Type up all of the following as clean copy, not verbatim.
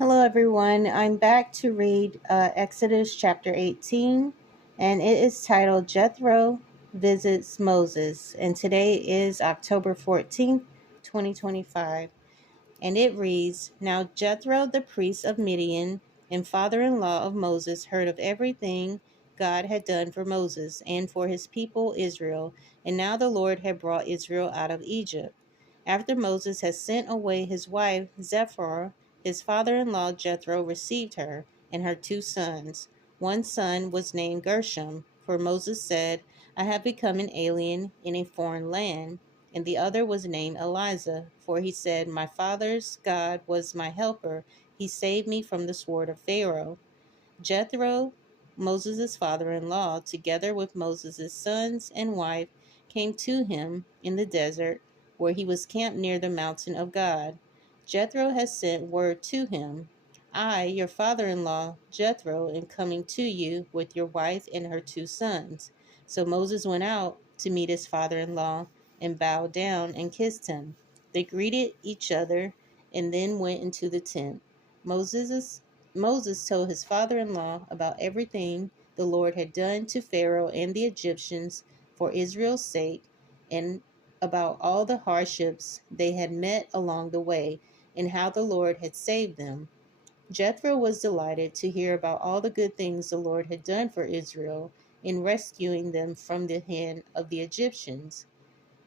Hello, everyone. I'm back to read Exodus chapter 18, and it is titled Jethro Visits Moses. And today is October 14th, 2025. And it reads, Now Jethro, the priest of Midian and father-in-law of Moses, heard of everything God had done for Moses and for his people Israel, and now the Lord had brought Israel out of Egypt. After Moses had sent away his wife Zipporah, his father-in-law Jethro received her and her two sons. One son was named Gershom, for Moses said, I have become an alien in a foreign land, and the other was named Eliza, for he said, My father's God was my helper. He saved me from the sword of Pharaoh. Jethro, Moses' father-in-law, together with Moses' sons and wife, came to him in the desert, where he was camped near the mountain of God. Jethro has sent word to him, I, your father-in-law, Jethro, am coming to you with your wife and her two sons. So Moses went out to meet his father-in-law and bowed down and kissed him. They greeted each other and then went into the tent. Moses told his father-in-law about everything the Lord had done to Pharaoh and the Egyptians for Israel's sake, and about all the hardships they had met along the way, and how the Lord had saved them. Jethro was delighted to hear about all the good things the Lord had done for Israel in rescuing them from the hand of the Egyptians.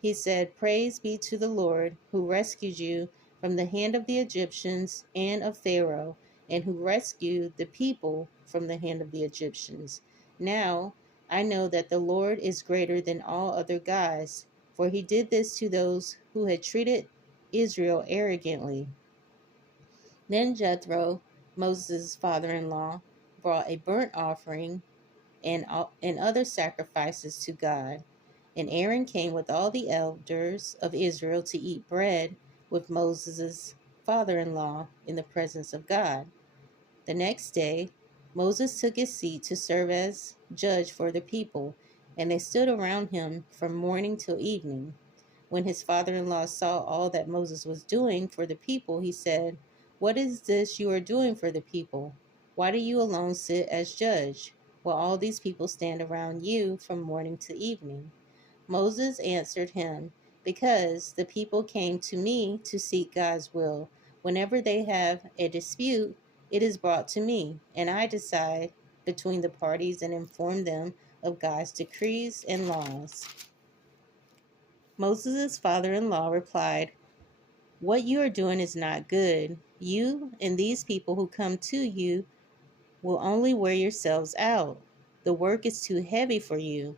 He said, Praise be to the Lord, who rescued you from the hand of the Egyptians and of Pharaoh, and who rescued the people from the hand of the Egyptians. Now I know that the Lord is greater than all other gods, for he did this to those who had treated Israel arrogantly. Then Jethro, Moses' father-in-law, brought a burnt offering and other sacrifices to God. And Aaron came with all the elders of Israel to eat bread with Moses' father-in-law in the presence of God. The next day, Moses took his seat to serve as judge for the people, and they stood around him from morning till evening. When his father-in-law saw all that Moses was doing for the people, he said, What is this you are doing for the people? Why do you alone sit as judge, while all these people stand around you from morning to evening? Moses answered him, Because the people came to me to seek God's will. Whenever they have a dispute, it is brought to me, and I decide between the parties and inform them of God's decrees and laws. Moses' father-in-law replied, What you are doing is not good. You and these people who come to you will only wear yourselves out. The work is too heavy for you.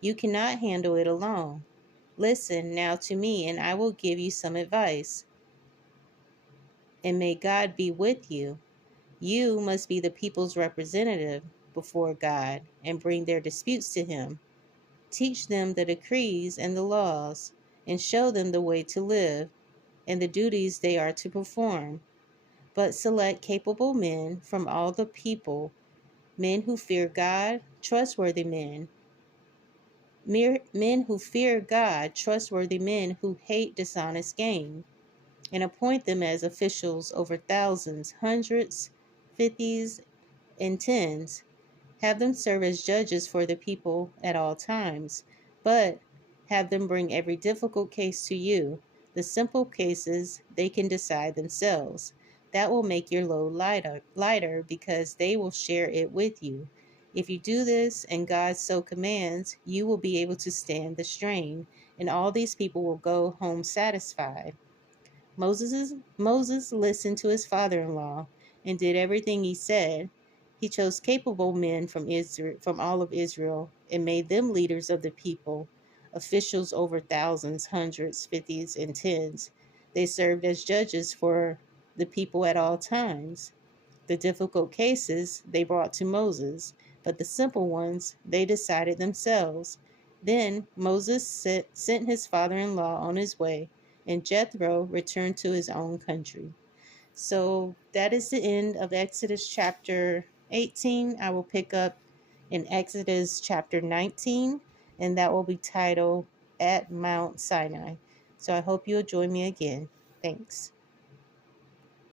You cannot handle it alone. Listen now to me, and I will give you some advice. And may God be with you. You must be the people's representative before God and bring their disputes to him. Teach them the decrees and the laws, and show them the way to live and the duties they are to perform. But select capable men from all the people, men who fear God, trustworthy men. Men who fear God, trustworthy men who hate dishonest gain, and appoint them as officials over thousands, hundreds, fifties, and tens. Have them serve as judges for the people at all times, but have them bring every difficult case to you. The simple cases they can decide themselves. That will make your load lighter because they will share it with you. If you do this and God so commands, you will be able to stand the strain, and all these people will go home satisfied. Moses listened to his father-in-law and did everything he said. He chose capable men from all of Israel, and made them leaders of the people, officials over thousands, hundreds, fifties, and tens. They served as judges for the people at all times. The difficult cases they brought to Moses, but the simple ones they decided themselves. Then Moses sent his father-in-law on his way, and Jethro returned to his own country. So that is the end of Exodus chapter 18. I will pick up in Exodus chapter 19, and that will be titled At Mount Sinai. So I hope you'll join me again. Thanks.